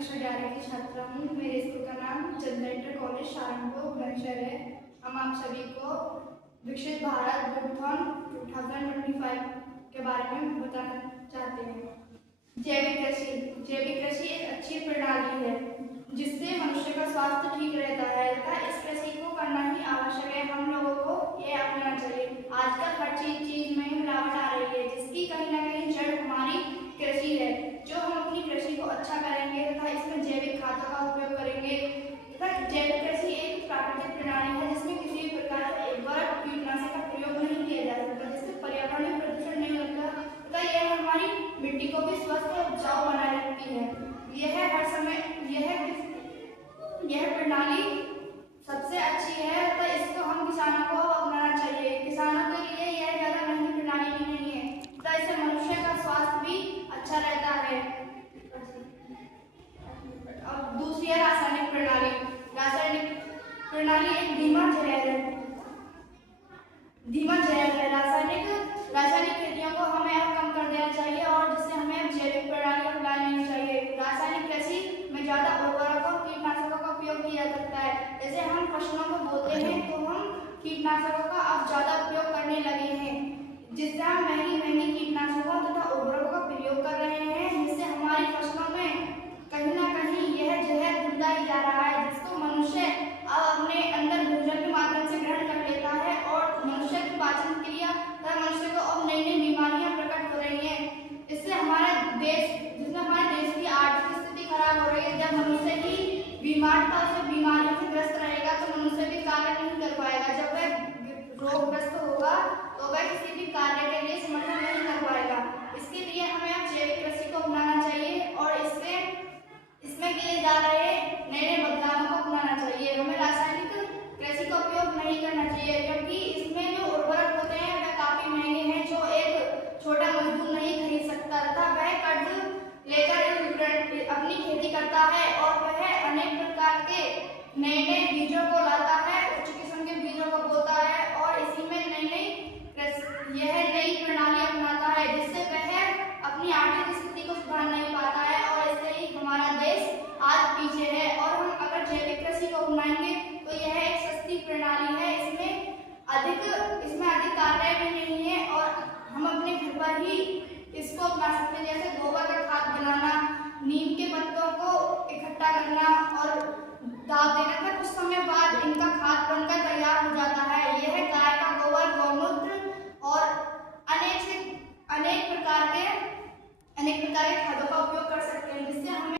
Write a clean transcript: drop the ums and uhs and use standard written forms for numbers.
कक्षा 11 की छात्रा हूँ। मेरे स्कूल का नाम चंद्र इंटर कॉलेज सहारनपुर बुलंदशहर है। हम आप सभी को विकसित भारत बुकथॉन 2025 के बारे में बताना चाहते हैं। जैविक कृषि एक अच्छी प्रणाली है जिससे मनुष्य का स्वास्थ्य ठीक रहता है तथा इस कृषि को करना ही आवश्यक है। हम लोगों को ये अपनाना चाहिए। आजकल हर चीज में मिलावट आ रही है जिसकी कहीं ना कहीं जड़ हमारी कृषि है। जो हम अपनी कृषि को अच्छा करेंगे तथा इसमें जैविक खादों का उपयोग करेंगे तथा जैविक कृषि एक प्राकृतिक प्रणाली है जिसमें किसी भी प्रकार का उर्वरक कीटनाशक का प्रयोग नहीं किया जा सकता, जिससे पर्यावरण में प्रदूषण नहीं होता तथा यह हमारी मिट्टी को भी स्वस्थ और उपजाऊ बनाए रखती है। यह हर समय यह प्रणाली सबसे अच्छी है तथा इसको हम किसानों को अपनाना चाहिए। किसानों के लिए यह ज्यादा महंगी प्रणाली भी नहीं है तथा इससे मनुष्य का स्वास्थ्य भी अच्छा रहता है। अब दूसरी है रासायनिक प्रणाली। रासायनिक प्रणाली एक धीमा जहर है। रासायनिक खेतियों को हमें अब कम कर देना चाहिए और जिससे हमें जैविक प्रणाली अपनानी चाहिए। रासायनिक कृषि में ज्यादा उर्वरकों और कीटनाशकों का उपयोग किया जाता है। जैसे हम फसलों को बोते हैं तो हम कीटनाशकों का अब ज्यादा उपयोग करने लगे हैं, जिससे हम महंगी कीटनाशकों तथा उर्वरकों का प्रयोग कर रहे हैं, जिससे हमारी फसलों में कहीं ना कहीं यह जहर घुलता ही जा रहा है, जिसको मनुष्य अब अपने अंदर भोजन के माध्यम से ग्रहण कर लेता है और मनुष्य की पाचन क्रिया तथा मनुष्य को अब नई बीमारियां प्रकट हो रही हैं। इससे हमारे देश की आर्थिक स्थिति खराब हो रही है। जब मनुष्य ही बीमारियों से ग्रस्त रहेगा तो मनुष्य भी कार्य नहीं कर पाएगा। जब वह रोगग्रस्त होगा तो वह किसी भी कार्य के लिए समर्थन नहीं कर पाएगा। इसके लिए हमें अब जैविक कृषि को अपनाना चाहिए और इसमें किए जा रहे नए बदलावों को अपनाना चाहिए। हमें रासायनिक कृषि का उपयोग नहीं करना चाहिए क्योंकि इसमें जो उर्वरक होते हैं वह काफी महंगे हैं, जो एक छोटा मजदूर नहीं खरीद सकता तथा वह कर्ज लेकर अपनी खेती करता है और वह अनेक प्रकार के नए बीजों को लाता है, उच्च किस्म के बीजों को बोता है और इसी में नई प्रणाली अपनाता है, जिससे वह अपनी आर्थिक स्थिति को सुधार नहीं पाता है और इससे ही हमारा देश आज पीछे है। और हम अगर जैविक कृषि को अपनाएंगे तो यह एक सस्ती प्रणाली है। इसमें अधिक कार्य भी नहीं है और हम अपने घर पर ही इसको अपना सकते हैं, जैसे गोबर का खाद बनाना, नीम के पत्तों को इकट्ठा करना और दाव देना था। कुछ समय बाद इनका खाद बनकर तैयार हो जाता है। यह गाय का गोबर, गौमूत्र और अनेक प्रकार के खादों का उपयोग कर सकते हैं, जिससे हमें